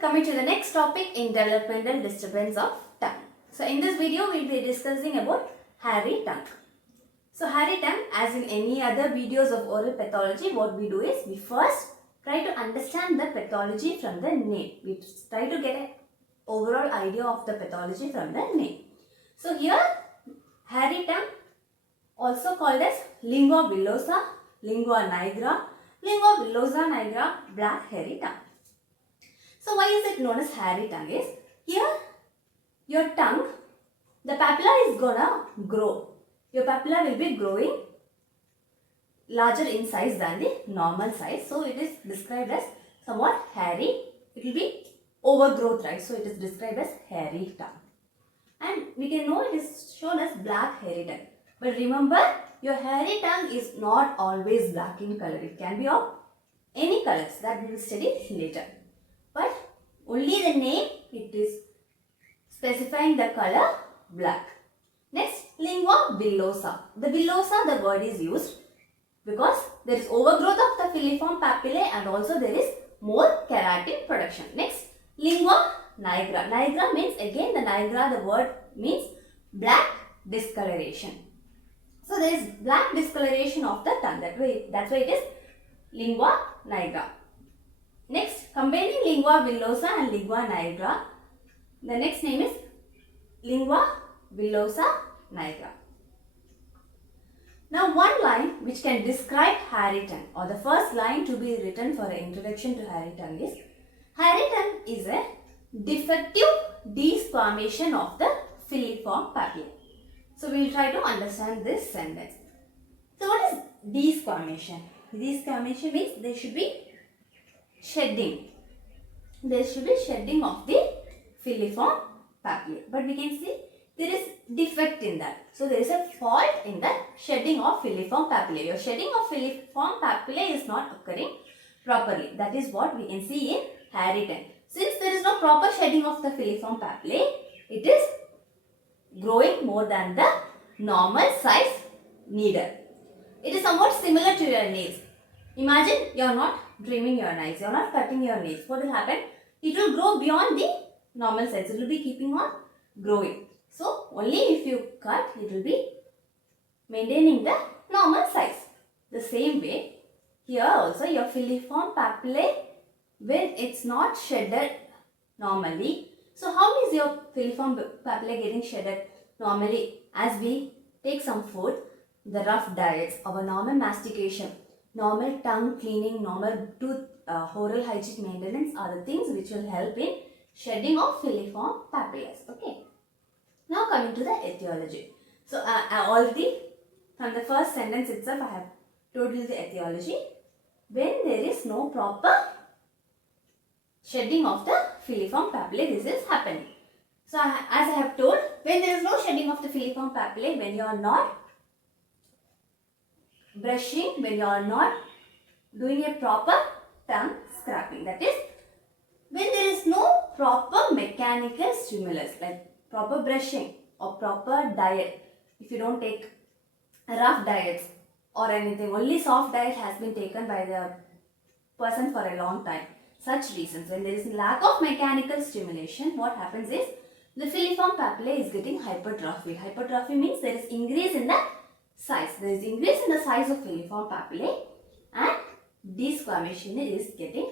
coming to the next topic in developmental disturbance of tongue. So in this video we will be discussing about hairy tongue. So hairy tongue, as in any other videos of oral pathology, what we do is we first try to understand the pathology from the name. We try to get an overall idea of the pathology from the name. So here hairy tongue, also called as lingua villosa, lingua nigra, black hairy tongue. So why is it known as hairy tongue? Is here your tongue, the papilla is gonna grow. Your papilla will be growing larger in size than the normal size. So it is described as somewhat hairy. It will be overgrowth, right? So it is described as hairy tongue. And we can know it is shown as black hairy tongue. But remember, your hairy tongue is not always black in color. It can be of any colors that we will study later. But only the name, it is specifying the color black. Next, lingua villosa. The villosa, the word is used because there is overgrowth of the filliform papillae and also there is more keratin production. Next, lingua nigra. Nigra means, again the nigra, the word means black discoloration. So there is black discoloration of the tongue. That's why it is lingua nigra. Next, combining lingua villosa and lingua nigra, the next name is lingua villosa nigra. Now one line which can describe hairy tongue, or the first line to be written for an introduction to hairy tongue is, hairy tongue is a defective desquamation of the filliform papillae. So we will try to understand this sentence. So what is desquamation? Desquamation means there should be shedding. There should be shedding of the filliform papillae. But we can see there is defect in that. So there is a fault in the shedding of filliform papillae. Your shedding of filliform papillae is not occurring properly. That is what we can see in hairy tongue. Since there is no proper shedding of the filliform papillae, it is growing more than the normal size needed. It is somewhat similar to your nails. Imagine you are not trimming your nails, you are not cutting your nails. What will happen? It will grow beyond the normal size. It will be keeping on growing. So only if you cut, it will be maintaining the normal size. The same way, here also your filliform papillae, when it's not shedded normally. So how is your filliform papillae getting shedded normally? As we take some food, the rough diets, our normal mastication, normal tongue cleaning, normal tooth oral hygiene maintenance are the things which will help in shedding of filliform papillae. Okay. Now coming to the etiology. So I already from the first sentence itself I have told you the etiology. When there is no proper shedding of the filliform papillae, this is happening. So as I have told, when there is no shedding of the filliform papillae, when you are not brushing, when you are not doing a proper tongue scraping, that is, when there is no proper mechanical stimulus like proper brushing or proper diet, if you don't take rough diets or anything, only soft diet has been taken by the person for a long time. Such reasons, when there is lack of mechanical stimulation, what happens is the filliform papillae is getting hypertrophy. Hypertrophy means there is increase in the size. There is increase in the size of filliform papillae and desquamation is getting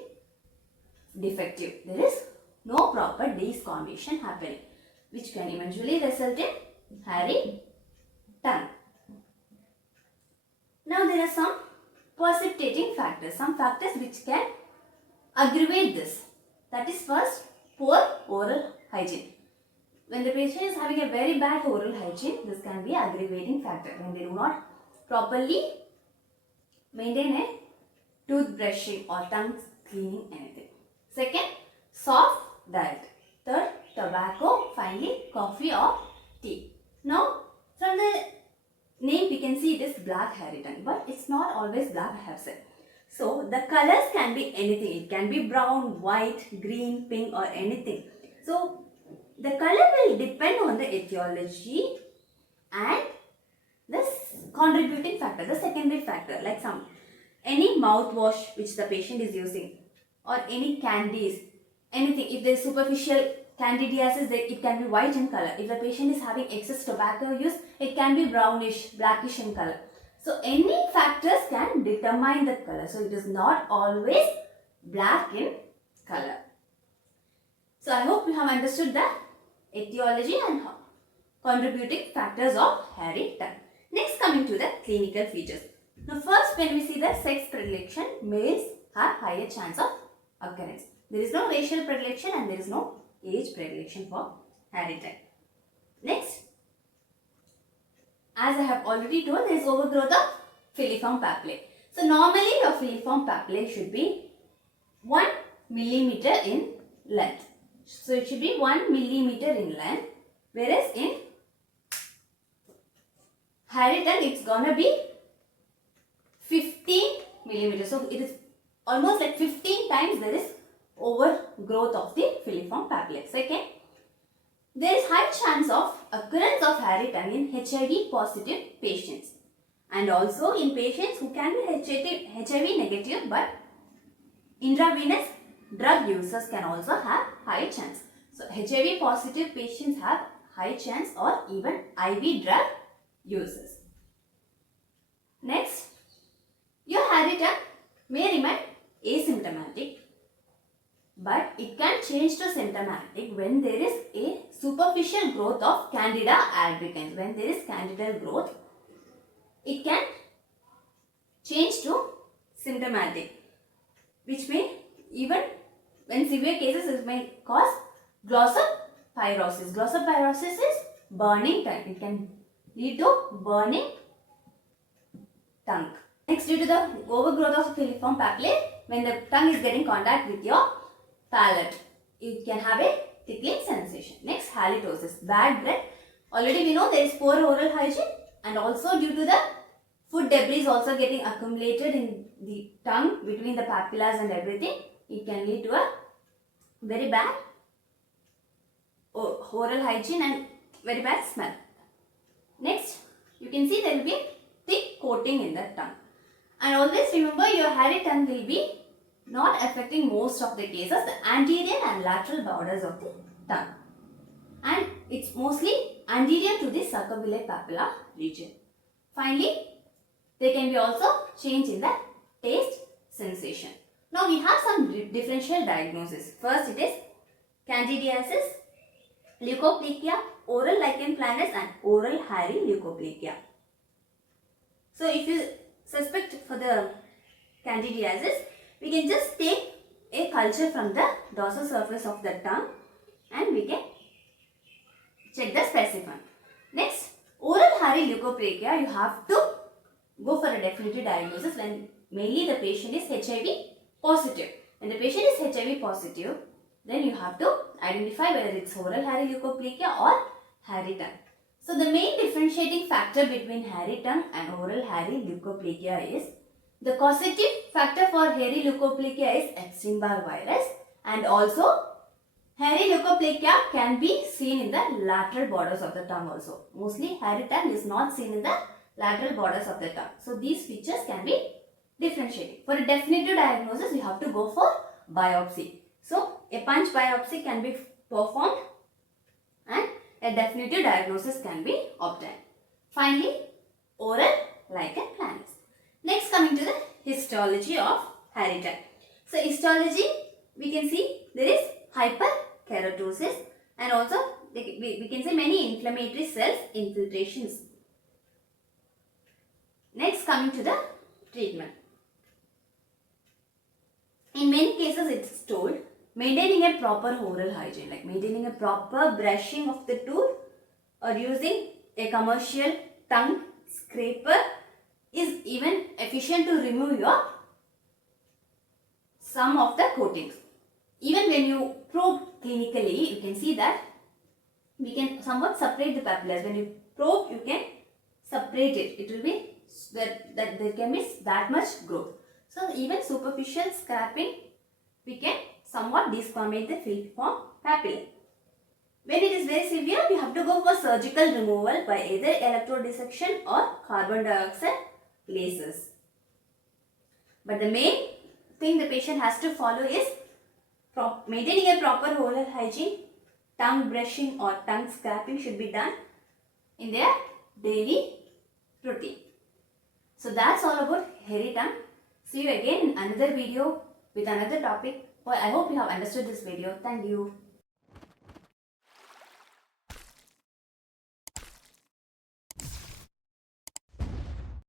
defective. There is no proper desquamation happening, which can eventually result in hairy tongue. Now there are some precipitating factors, some factors which can aggravate this. That is first, poor oral hygiene. When the patient is having a very bad oral hygiene, this can be aggravating factor. When they do not properly maintain a toothbrushing or tongue cleaning, anything. Second, soft diet. Third, tobacco. Finally, coffee or tea. Now, from the name we can see it is black hairy tongue, but it's not always black, I have said. So the colors can be anything. It can be brown, white, green, pink or anything. So the color will depend on the etiology and the contributing factor, the secondary factor, like any mouthwash which the patient is using or any candies, anything. If there is superficial candidiasis, it can be white in color. If the patient is having excess tobacco use, it can be brownish, blackish in color. So any factors can determine the color. So it is not always black in color. So I hope you have understood the etiology and contributing factors of hairy tongue. Next, coming to the clinical features. Now first, when we see the sex predilection, males have higher chance of occurrence. There is no racial predilection and there is no age predilection for hairy tongue. Next, as I have already told, there is overgrowth of filliform papillae. So normally your filliform papillae should be 1 millimeter in length. So it should be 1 millimeter in length, whereas in hairy tongue it's gonna be 15 millimeters. So it is almost like 15 times there is overgrowth of the filliform papillae. Second, there is high chance of occurrence of hairy tongue in HIV positive patients and also in patients who can be HIV negative, but intravenous drug users can also have high chance. So HIV positive patients have high chance, or even IV drug users. Next, your hairy tongue may remain asymptomatic, but it can change to symptomatic when there is a superficial growth of Candida albicans. When there is candidal growth, it can change to symptomatic, which may even, in severe cases, it may cause glossopyrosis. Glossopyrosis is burning tongue. It can lead to burning tongue. Next, due to the overgrowth of filliform papillae, when the tongue is getting contact with your palate, it can have a tickling sensation. Next, halitosis, bad breath. Already we know there is poor oral hygiene, and also due to the food debris also getting accumulated in the tongue between the papillas and everything, it can lead to a very bad oral hygiene and very bad smell. Next, you can see there will be thick coating in the tongue. And always remember, your hairy tongue will be not affecting most of the cases the anterior and lateral borders of the tongue. And it's mostly anterior to the circumvillate papilla region. Finally, there can be also change in the taste sensation. Now we have some differential diagnosis. First, it is candidiasis, leukoplakia, oral lichen planus and oral hairy leukoplakia. So if you suspect for the candidiasis, we can just take a culture from the dorsal surface of the tongue and we can check the specimen. Next, oral hairy leukoplakia, you have to go for a definitive diagnosis when mainly the patient is HIV positive. When the patient is HIV positive, then you have to identify whether it's oral hairy leukoplakia or hairy tongue. So the main differentiating factor between hairy tongue and oral hairy leukoplakia is the causative factor for hairy leukoplakia is Epstein-Barr virus, and also hairy leukoplakia can be seen in the lateral borders of the tongue also. Mostly hairy tongue is not seen in the lateral borders of the tongue. So these features can be differentiated. For a definitive diagnosis, you have to go for biopsy. So a punch biopsy can be performed and a definitive diagnosis can be obtained. Finally, oral lichen planus. Next, coming to the histology of hairy tongue. So histology, we can see there is hyperkeratosis and also we can say many inflammatory cells infiltrations. Next, coming to the treatment. In many cases, it's told maintaining a proper oral hygiene, like maintaining a proper brushing of the tooth or using a commercial tongue scraper is even efficient to remove some of the coatings. Even when you probe clinically, you can see that we can somewhat separate the papillas. When you probe, you can separate it. It will be that there can be that much growth. So even superficial scraping, we can somewhat desquamate the filliform papillae. When it is very severe, we have to go for surgical removal by either electrodissection or carbon dioxide lasers. But the main thing the patient has to follow is maintaining a proper oral hygiene, tongue brushing or tongue scraping should be done in their daily routine. So that's all about hairy tongue. See you again in another video with another topic. Well, I hope you have understood this video. Thank you.